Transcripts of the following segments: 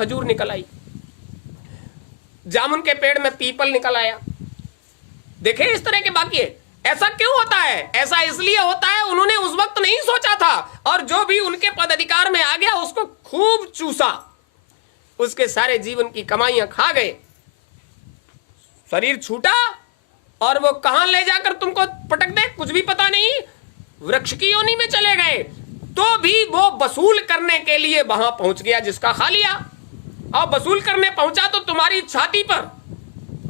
खजूर निकल आई, जामुन के पेड़ में पीपल निकल आया। देखे इस तरह के वाक्य। ऐसा क्यों होता है? ऐसा इसलिए होता है उन्होंने उस वक्त नहीं सोचा था, और जो भी उनके पद अधिकार में आ गया उसको खूब चूसा, उसके सारे जीवन की कमाइयां खा गए, शरीर छूटा और वो कहां ले जाकर तुमको पटक दे कुछ भी पता नहीं, वृक्ष की योनि में चले गए। तो भी वो वसूल करने के लिए वहां पहुंच गया जिसका खा लिया, और वसूल करने पहुंचा तो तुम्हारी छाती पर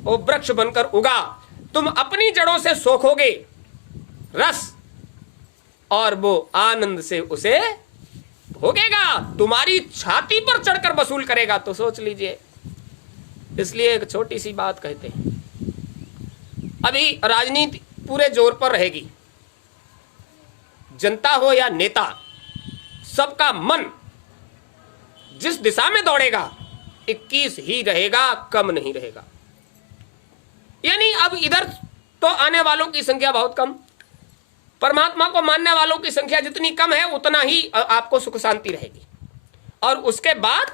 वो वृक्ष बनकर उगा। तुम अपनी जड़ों से सोखोगे रस और वो आनंद से उसे भोगेगा, तुम्हारी छाती पर चढ़कर वसूल करेगा। तो सोच लीजिए। इसलिए एक छोटी सी बात कहते हैं, अभी राजनीति पूरे जोर पर रहेगी, जनता हो या नेता, सबका मन जिस दिशा में दौड़ेगा 21 ही रहेगा, कम नहीं रहेगा। यानी अब इधर तो आने वालों की संख्या बहुत कम, परमात्मा को मानने वालों की संख्या जितनी कम है उतना ही आपको सुख शांति रहेगी। और उसके बाद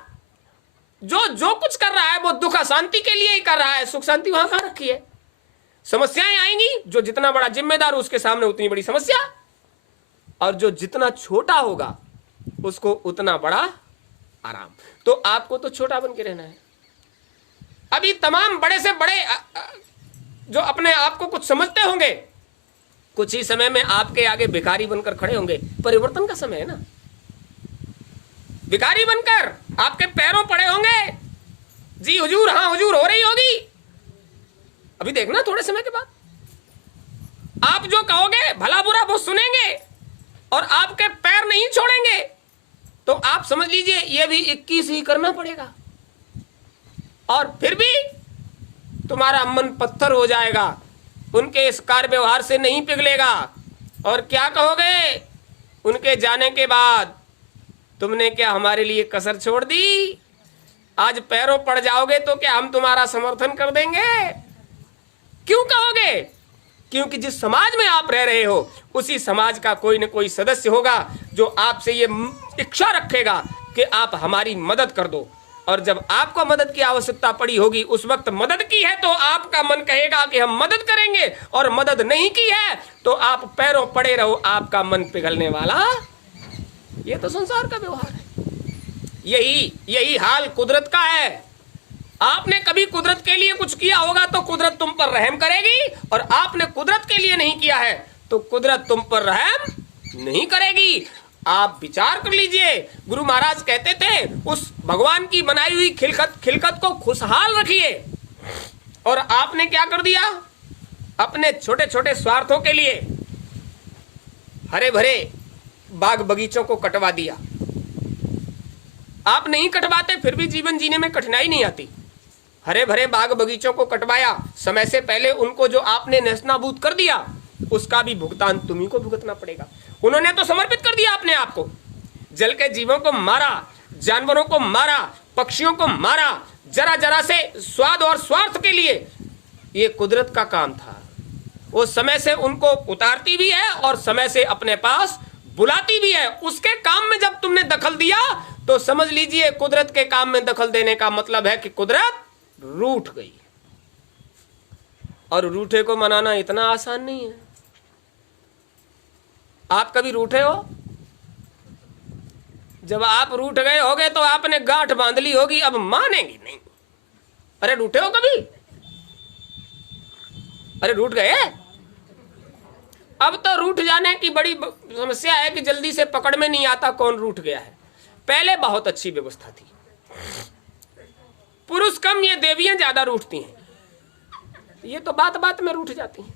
जो कुछ कर रहा है वो दुख शांति के लिए ही कर रहा है, सुख शांति वहां कहां रखी है। समस्याएं आएंगी, जो जितना बड़ा जिम्मेदार उसके सामने उतनी बड़ी समस्या, और जो जितना छोटा होगा उसको उतना बड़ा आराम। तो आपको तो छोटा बन के रहना है। अभी तमाम बड़े से बड़े जो अपने आप को कुछ समझते होंगे, कुछ ही समय में आपके आगे भिखारी बनकर खड़े होंगे। परिवर्तन का समय है ना। भिखारी बनकर आपके पैरों पड़े होंगे, जी हुजूर, हाँ हुजूर हो रही होगी। अभी देखना थोड़े समय के बाद आप जो कहोगे भला बुरा वो सुनेंगे और आपके पैर नहीं छोड़ेंगे। तो आप समझ लीजिए ये भी 21 ही करना पड़ेगा, और फिर भी तुम्हारा मन पत्थर हो जाएगा, उनके इस कार्य व्यवहार से नहीं पिघलेगा। और क्या कहोगे उनके जाने के बाद, तुमने क्या हमारे लिए कसर छोड़ दी? आज पैरों पड़ जाओगे तो क्या हम तुम्हारा समर्थन कर देंगे? क्यों कहोगे? क्योंकि जिस समाज में आप रह रहे हो उसी समाज का कोई न कोई सदस्य होगा जो आपसे ये इच्छा रखेगा कि आप हमारी मदद कर दो। और जब आपको मदद की आवश्यकता पड़ी होगी, उस वक्त मदद की है तो आपका मन कहेगा कि हम मदद करेंगे, और मदद नहीं की है तो आप पैरों पड़े रहो, आपका मन पिघलने वाला। ये तो संसार का व्यवहार है। यही हाल कुदरत का है। आपने कभी कुदरत के लिए कुछ किया होगा तो कुदरत तुम पर रहम करेगी, और आपने कुदरत के लिए नहीं किया है तो कुदरत तुम पर रहम नहीं करेगी। आप विचार कर लीजिए। गुरु महाराज कहते थे उस भगवान की बनाई हुई खिलकत को खुशहाल रखिए, और आपने क्या कर दिया? अपने छोटे छोटे स्वार्थों के लिए हरे भरे बाग बगीचों को कटवा दिया। आप नहीं कटवाते फिर भी जीवन जीने में कठिनाई नहीं आती। हरे भरे बाग बगीचों को कटवाया, समय से पहले उनको जो आपने नेस्तनाबूद कर दिया, उसका भी भुगतान तुम्ही को भुगतना पड़ेगा। उन्होंने तो समर्पित कर दिया अपने आप को, जल के जीवों को मारा, जानवरों को मारा, पक्षियों को मारा, जरा जरा से स्वाद और स्वार्थ के लिए। ये कुदरत का काम था। वो समय से उनको उतारती भी है और समय से अपने पास बुलाती भी है। उसके काम में जब तुमने दखल दिया तो समझ लीजिए कुदरत के काम में दखल देने का मतलब है कि कुदरत रूठ गई। और रूठे को मनाना इतना आसान नहीं है। आप कभी रूठे हो? जब आप रूठ गए होगे तो आपने गांठ बांध ली होगी, अब मानेंगी नहीं। अरे रूठे हो कभी? अरे रूठ गए? अब तो रूठ जाने की बड़ी समस्या है कि जल्दी से पकड़ में नहीं आता कौन रूठ गया है। पहले बहुत अच्छी व्यवस्था थी, पुरुष कम, ये देवियां ज्यादा रूठती हैं। ये तो बात बात में रूठ जाती हैं।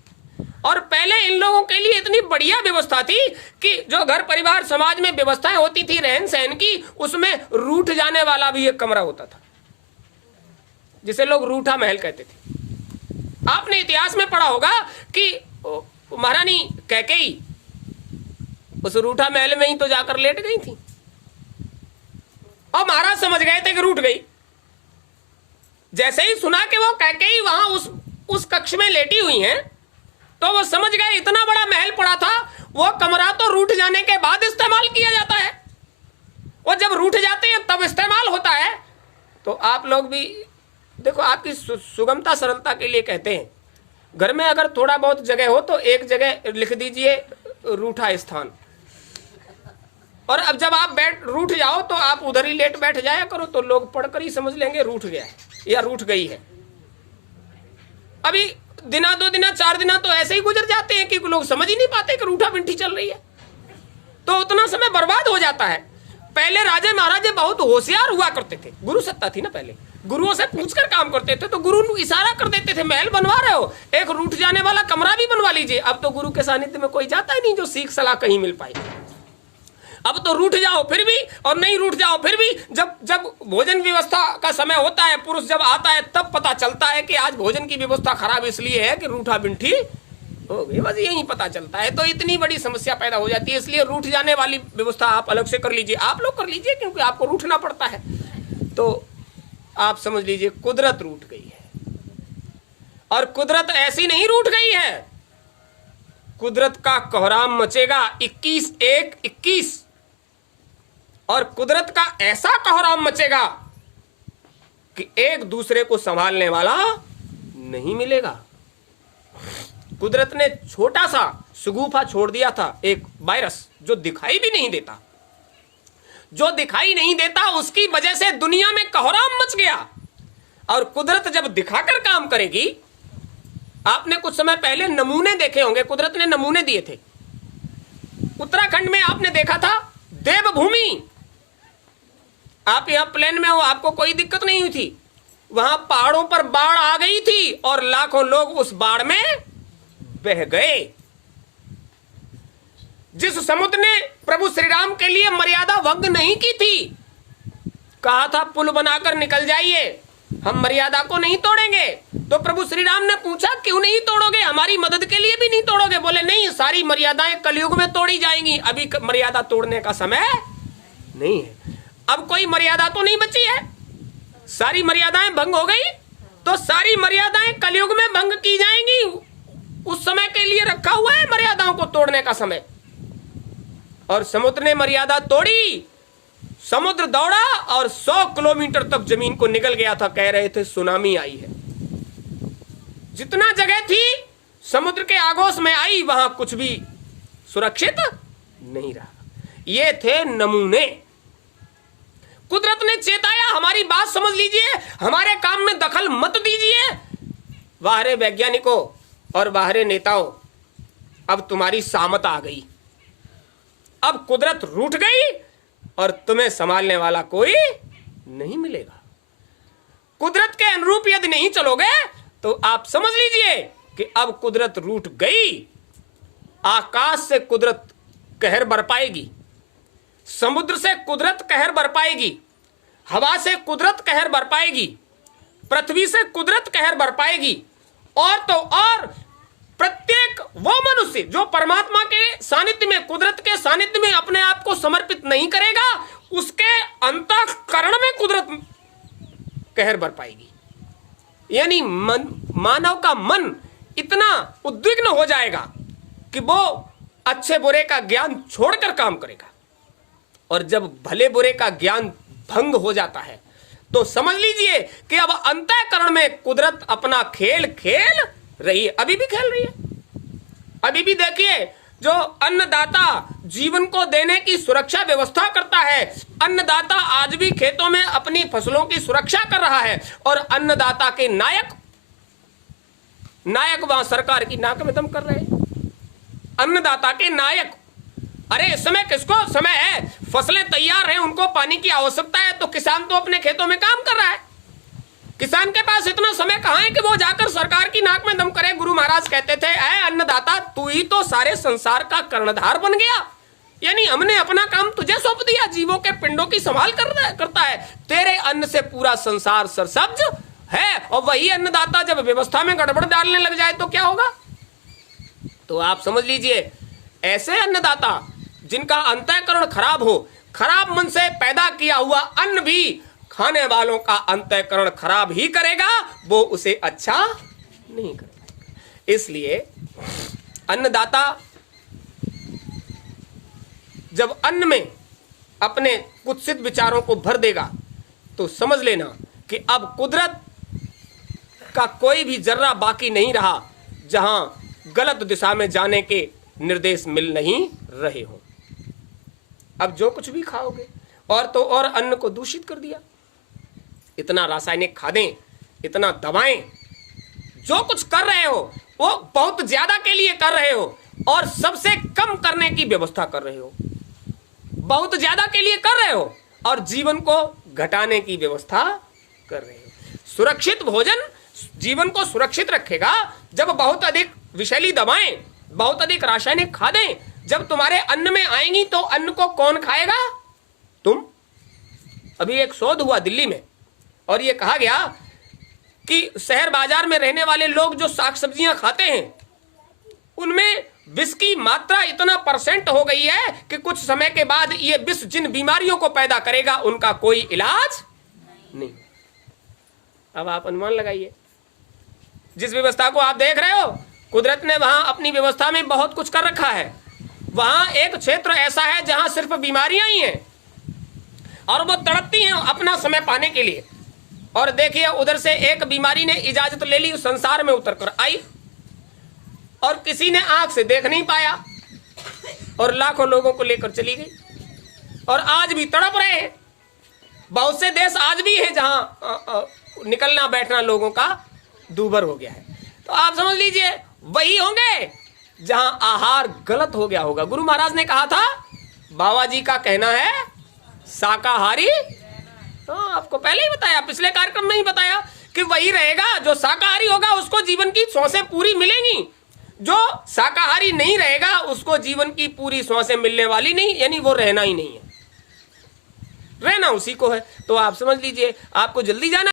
और पहले इन लोगों के लिए इतनी बढ़िया व्यवस्था थी कि जो घर परिवार समाज में व्यवस्थाएं होती थी रहन सहन की, उसमें रूठ जाने वाला भी एक कमरा होता था जिसे लोग रूठा महल कहते थे। आपने इतिहास में पढ़ा होगा कि महारानी कैकेयी उस रूठा महल में ही तो जाकर लेट गई थी, और महाराज समझ गए थे कि रूठ गई। जैसे ही सुना कि वो कैकेयी वहां उस कक्ष में लेटी हुई हैं, तो वो समझ गए इतना बड़ा महल पड़ा था, वो कमरा तो रूठ जाने के बाद इस्तेमाल किया जाता है। वो जब रूठ जाते हैं तब इस्तेमाल होता है। तो आप लोग भी देखो, आपकी सुगमता सरलता के लिए कहते हैं, घर में अगर थोड़ा बहुत जगह हो तो एक जगह लिख दीजिए रूठा स्थान, और अब जब आप रूठ जाओ तो आप उधर ही लेट बैठ जाया करो, तो लोग पढ़कर ही समझ लेंगे रूठ गया है या रूठ गई है। अभी दिना 2 दिना 4 दिना तो ऐसे ही गुजर जाते हैं कि लोग समझ ही नहीं पाते कि रूठा बिंठी चल रही है, तो उतना समय बर्बाद हो जाता है। पहले राजे महाराजे बहुत होशियार हुआ करते थे, गुरु सत्ता थी ना, पहले गुरुओं से पूछकर काम करते थे, तो गुरु इशारा कर देते थे, महल बनवा रहे हो, एक रूठ जाने वाला कमरा भी बनवा लीजिए। अब तो गुरु के सानिध्य में कोई जाता ही नहीं जो सीख सलाह कहीं मिल पाए। अब तो रूठ जाओ फिर भी, और नहीं रूठ जाओ फिर भी, जब जब भोजन व्यवस्था का समय होता है, पुरुष जब आता है तब पता चलता है कि आज भोजन की व्यवस्था खराब इसलिए है कि रूठा बिंठी हो गई, बस यही पता चलता है। तो इतनी बड़ी समस्या पैदा हो जाती है। इसलिए रूठ जाने वाली व्यवस्था आप अलग से कर लीजिए, आप लोग कर लीजिए, क्योंकि आपको रूठना पड़ता है। तो आप समझ लीजिए कुदरत रूठ गई है, और कुदरत ऐसी नहीं रूठ गई है, कुदरत का कोहराम मचेगा 21/1/21, और कुदरत का ऐसा कोहराम मचेगा कि एक दूसरे को संभालने वाला नहीं मिलेगा। कुदरत ने छोटा सा शगुफा छोड़ दिया था, एक वायरस जो दिखाई भी नहीं देता, जो दिखाई नहीं देता, उसकी वजह से दुनिया में कोहराम मच गया। और कुदरत जब दिखाकर काम करेगी, आपने कुछ समय पहले नमूने देखे होंगे, कुदरत ने नमूने दिए थे। उत्तराखंड में आपने देखा था देवभूमि, आप यहां प्लेन में हो, आपको कोई दिक्कत नहीं हुई थी, वहां पहाड़ों पर बाढ़ आ गई थी और लाखों लोग उस बाढ़ में बह गए। जिस समुद्र ने प्रभु श्री राम के लिए मर्यादा भंग नहीं की थी, कहा था पुल बनाकर निकल जाइए, हम मर्यादा को नहीं तोड़ेंगे, तो प्रभु श्री राम ने पूछा क्यों नहीं तोड़ोगे, हमारी मदद के लिए भी नहीं तोड़ोगे? बोले नहीं, सारी मर्यादाएं कलयुग में तोड़ी जाएंगी, अभी मर्यादा तोड़ने का समय नहीं है। अब कोई मर्यादा तो नहीं बची है, सारी मर्यादाएं भंग हो गई, तो सारी मर्यादाएं कलयुग में भंग की जाएंगी। उस समय के लिए रखा हुआ है मर्यादाओं को तोड़ने का समय। और समुद्र ने मर्यादा तोड़ी, समुद्र दौड़ा और 100 किलोमीटर तक जमीन को निकल गया था। कह रहे थे सुनामी आई है। जितना जगह थी समुद्र के आगोश में आई, वहां कुछ भी सुरक्षित नहीं रहा। ये थे नमूने। कुदरत ने चेताया, हमारी बात समझ लीजिए, हमारे काम में दखल मत दीजिए। बाहरे वैज्ञानिकों और बाहरे नेताओं, अब तुम्हारी सामत आ गई, अब कुदरत रूठ गई और तुम्हें संभालने वाला कोई नहीं मिलेगा। कुदरत के अनुरूप यदि नहीं चलोगे तो आप समझ लीजिए कि अब कुदरत रूठ गई। आकाश से कुदरत कहर बरपाएगी, समुद्र से कुदरत कहर बरपाएगी, हवा से कुदरत कहर बरपाएगी, पृथ्वी से कुदरत कहर बरपाएगी, और तो और प्रत्येक वो मनुष्य जो परमात्मा के सानिध्य में, कुदरत के सानिध्य में अपने आप को समर्पित नहीं करेगा, उसके अंतःकरण में कुदरत कहर बरपाएगी। यानी मानव का मन इतना उद्विग्न हो जाएगा कि वो अच्छे बुरे का ज्ञान छोड़कर काम करेगा। और जब भले बुरे का ज्ञान भंग हो जाता है तो समझ लीजिए कि अब अंतःकरण में कुदरत अपना खेल खेल रही है, अभी भी खेल रही है। अभी भी देखिए, जो अन्नदाता जीवन को देने की सुरक्षा व्यवस्था करता है, अन्नदाता आज भी खेतों में अपनी फसलों की सुरक्षा कर रहा है, और अन्नदाता के नायक वहां सरकार की नाक में दम कर रहे हैं। अन्नदाता के नायक, अरे इस समय किसको समय है, फसलें तैयार हैं, उनको पानी की आवश्यकता है, तो किसान तो अपने खेतों में काम कर रहा है। किसान के पास इतना समय कहां है कि वो जाकर सरकार की नाक में दम करे। गुरु महाराज कहते थे, ऐ अन्नदाता, तू ही तो सारे संसार का कर्णधार बन गया, यानी हमने अपना काम तुझे सौंप दिया, जीवों के पिंडों की संभाल करता है, तेरे अन्न से पूरा संसार सरसब्ज है। और वही अन्नदाता जब व्यवस्था में गड़बड़ डालने लग जाए तो क्या होगा? तो आप समझ लीजिए, ऐसे अन्नदाता जिनका अंतःकरण खराब हो, खराब मन से पैदा किया हुआ अन्न भी खाने वालों का अंतःकरण खराब ही करेगा, वो उसे अच्छा नहीं करेगा। इसलिए अन्नदाता जब अन्न में अपने कुत्सित विचारों को भर देगा तो समझ लेना कि अब कुदरत का कोई भी जर्रा बाकी नहीं रहा जहां गलत दिशा में जाने के निर्देश मिल नहीं रहे हो। अब जो कुछ भी खाओगे और तो और अन्न को दूषित कर दिया। इतना रासायनिक खादें, इतना दवाएं, जो कुछ कर रहे हो वो बहुत ज्यादा के लिए कर रहे हो और सबसे कम करने की व्यवस्था कर रहे हो। बहुत ज्यादा के लिए कर रहे हो और जीवन को घटाने की व्यवस्था कर रहे हो। सुरक्षित भोजन जीवन को सुरक्षित रखेगा। जब बहुत अधिक विषैली दवाएं, बहुत अधिक रासायनिक खादें जब तुम्हारे अन्न में आएंगी तो अन्न को कौन खाएगा? तुम। अभी एक शोध हुआ दिल्ली में और यह कहा गया कि शहर बाजार में रहने वाले लोग जो साग सब्जियां खाते हैं उनमें विष की मात्रा इतना % हो गई है कि कुछ समय के बाद ये विष जिन बीमारियों को पैदा करेगा उनका कोई इलाज नहीं। अब आप अनुमान लगाइए, जिस व्यवस्था को आप देख रहे हो कुदरत ने वहां अपनी व्यवस्था में बहुत कुछ कर रखा है। वहां एक क्षेत्र ऐसा है जहां सिर्फ बीमारियां ही हैं और वो तड़पती हैं अपना समय पाने के लिए। और देखिए उधर से एक बीमारी ने इजाजत ले ली, संसार में उतर कर आई और किसी ने आंख से देख नहीं पाया और लाखों लोगों को लेकर चली गई और आज भी तड़प रहे हैं। बहुत से देश आज भी है जहां निकलना बैठना लोगों का दूभर हो गया है। तो आप समझ लीजिए वही होंगे जहां आहार गलत हो गया होगा। गुरु महाराज ने कहा था, बाबा जी का कहना है शाकाहारी। हाँ, आपको पहले ही बताया, पिछले कार्यक्रम में ही बताया कि वही रहेगा जो शाकाहारी होगा, उसको जीवन की सांसें पूरी मिलेंगी। जो शाकाहारी नहीं रहेगा उसको जीवन की पूरी सांसें मिलने वाली नहीं, यानी वो रहना ही नहीं है, रहना उसी को है। तो आप समझ लीजिए आपको जल्दी जाना